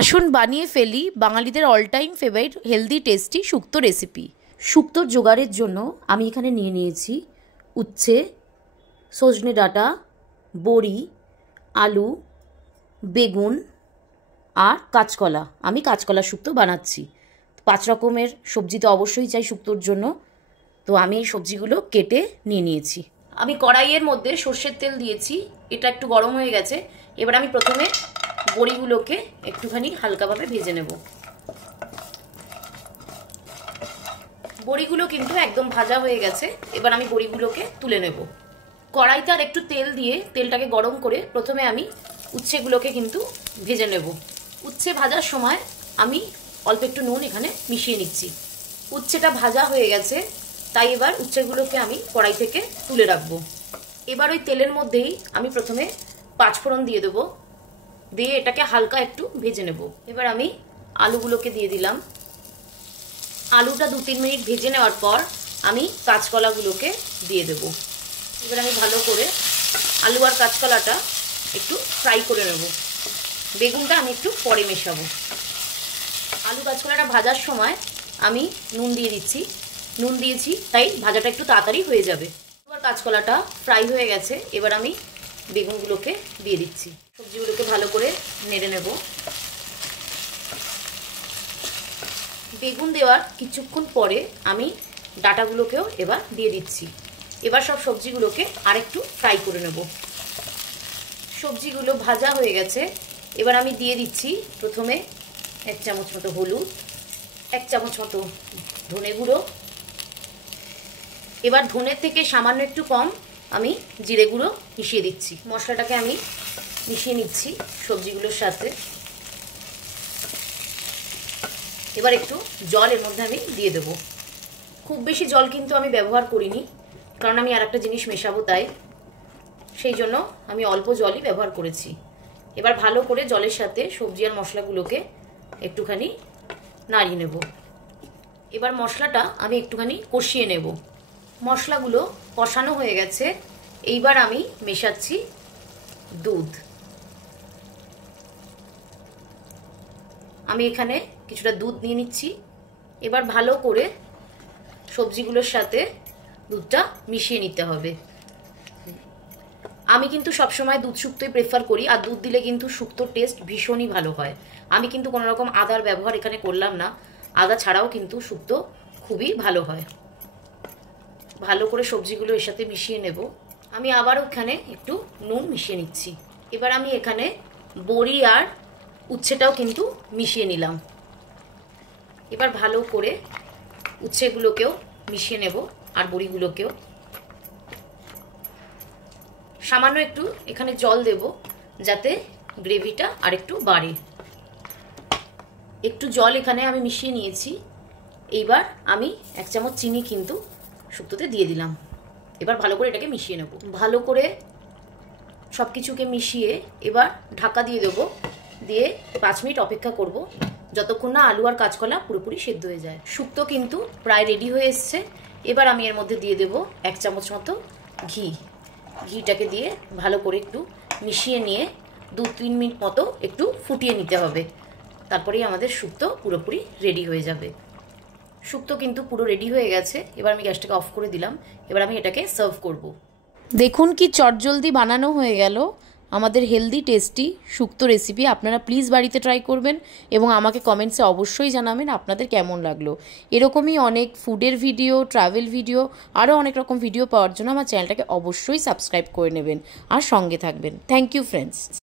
আসুন বানিয়ে ফেলি বাঙালিদের all time favourite healthy tasty shukto recipe. শুক্তোর জোগাড়ের জন্য আমি এখানে নিয়ে নিয়েছি উচ্ছে, সজনে ডাঁটা, বড়ি, আলু, বেগুন আর কাঁচকলা। আমি কাঁচকলা শুক্তো বানাচ্ছি। 5 রকমের সবজি তো অবশ্যই চাই শুক্তোর জন্য, তো আমি এই সবজিগুলো কেটে নিয়ে নিয়েছি। আমি কড়াইয়ের মধ্যে সর্ষের তেল দিয়েছি, এটা একটু গরম হয়ে গেছে। এবার আমি প্রথমে বড়িগুলোকে একটুখানি হালকাভাবে ভেজে নেব। বড়িগুলো কিন্তু একদম ভাজা হয়ে গেছে। এবার আমি বড়িগুলোকে তুলে নেব। কড়াইতে আর একটু তেল দিয়ে তেলটাকে গরম করে প্রথমে আমি উচ্ছেগুলোকে কিন্তু ভেজে নেব। উচ্ছে ভাজার সময় আমি অল্প একটু নুন এখানে মিশিয়ে নিচ্ছি। উচ্ছেটা ভাজা হয়ে গেছে, তাই এবার উচ্ছেগুলোকে আমি কড়াই থেকে তুলে রাখবো। এবার ওই তেলের মধ্যেই আমি প্রথমে 5 ফোড়ন দিয়ে দেবো, দিয়ে এটাকে হালকা একটু ভেজে নেব। এবার আমি আলুগুলোকে দিয়ে দিলাম। আলুটা 2-3 মিনিট ভেজে নেওয়ার পর আমি কাঁচকলাগুলোকে দিয়ে দেব। এবার আমি ভালো করে আলু আর কাঁচকলাটা একটু ফ্রাই করে নেব। বেগুনটা আমি একটু পরে মেশাবো। আলু কাঁচকলাটা ভাজার সময় আমি নুন দিয়ে দিচ্ছি। নুন দিয়েছি তাই ভাজাটা একটু তাড়াতাড়ি হয়ে যাবে। এবার কাঁচকলাটা ফ্রাই হয়ে গেছে, এবার আমি বেগুনগুলোকে দিয়ে দিচ্ছি। সবজিগুলোকে ভালো করে নেড়ে নেব। বেগুন দেওয়ার কিছুক্ষণ পরে আমি ডাঁটাগুলোকেও এবার দিয়ে দিচ্ছি। এবার সব সবজিগুলোকে আরেকটু ফ্রাই করে নেব। সবজিগুলো ভাজা হয়ে গেছে, এবার আমি দিয়ে দিচ্ছি প্রথমে 1 চামচ মতো হলুদ, 1 চামচ মতো ধনে গুঁড়ো। এবার ধনের থেকে সামান্য একটু কম আমি জিরে গুঁড়ো মিশিয়ে দিচ্ছি। মশলাটাকে আমি মিশিয়ে নিচ্ছি সবজিগুলোর সাথে। এবার একটু জল এর মধ্যে আমি দিয়ে দেব। খুব বেশি জল কিন্তু আমি ব্যবহার করিনি, কারণ আমি আর একটা জিনিস মেশাবো, তাই সেই জন্য আমি অল্প জলই ব্যবহার করেছি। এবার ভালো করে জলের সাথে সবজি আর মশলাগুলোকে একটুখানি নাড়িয়ে নেব। এবার মশলাটা আমি একটুখানি কষিয়ে নেব। মশলাগুলো কষানো হয়ে গেছে, এইবার আমি মেশাচ্ছি দুধ। আমি এখানে কিছুটা দুধ নিয়ে নিচ্ছি। এবার ভালো করে সবজিগুলোর সাথে দুধটা মিশিয়ে নিতে হবে। আমি কিন্তু সবসময় দুধ শুক্তোই প্রেফার করি, আর দুধ দিলে কিন্তু শুক্তোর টেস্ট ভীষণই ভালো হয়। আমি কিন্তু কোনো রকম আদার ব্যবহার এখানে করলাম না। আদা ছাড়াও কিন্তু শুক্তো খুবই ভালো হয়। ভালো করে সবজিগুলো এর সাথে মিশিয়ে নেব। আমি আবার ওখানে একটু নুন মিশিয়ে নিচ্ছি। এবার আমি এখানে বড়ি আর উচ্ছেটাও কিন্তু মিশিয়ে নিলাম। এবার ভালো করে উচ্ছেগুলোকেও মিশিয়ে নেব আর বড়িগুলোকেও। সামান্য একটু এখানে জল দেব যাতে গ্রেভিটা আর একটু বাড়ে। একটু জল এখানে আমি মিশিয়ে নিয়েছি। এইবার আমি 1 চামচ চিনি কিন্তু শুক্তোতে দিয়ে দিলাম। এবার ভালো করে এটাকে মিশিয়ে নেব। ভালো করে সব কিছুকে মিশিয়ে এবার ঢাকা দিয়ে দেবো। দিয়ে 5 মিনিট অপেক্ষা করব, যতক্ষণ না আলু আর কাঁচকলা পুরোপুরি সেদ্ধ হয়ে যায়। শুক্তো কিন্তু প্রায় রেডি হয়ে এসছে। এবার আমি এর মধ্যে দিয়ে দেব 1 চামচ মতো ঘি। ঘিটাকে দিয়ে ভালো করে একটু মিশিয়ে নিয়ে 2-3 মিনিট মতো একটু ফুটিয়ে নিতে হবে। তারপরেই আমাদের শুক্তো পুরোপুরি রেডি হয়ে যাবে। শুক্তো কিন্তু পুরো রেডি হয়ে গেছে। এবার আমি গ্যাসটাকে অফ করে দিলাম। এবার আমি এটাকে সার্ভ করব। দেখুন কি চটজলদি বানানো হয়ে গেল আমাদের হেলদি টেস্টি শুক্তো রেসিপি। আপনারা প্লিজ বাড়িতে ট্রাই করবেন এবং আমাকে কমেন্টসে অবশ্যই জানাবেন আপনাদের কেমন লাগলো। এরকমই অনেক ফুডের ভিডিও, ট্রাভেল ভিডিও, আরও অনেক রকম ভিডিও পাওয়ার জন্য আমার চ্যানেলটাকে অবশ্যই সাবস্ক্রাইব করে নেবেন আর সঙ্গে থাকবেন। Thank you friends.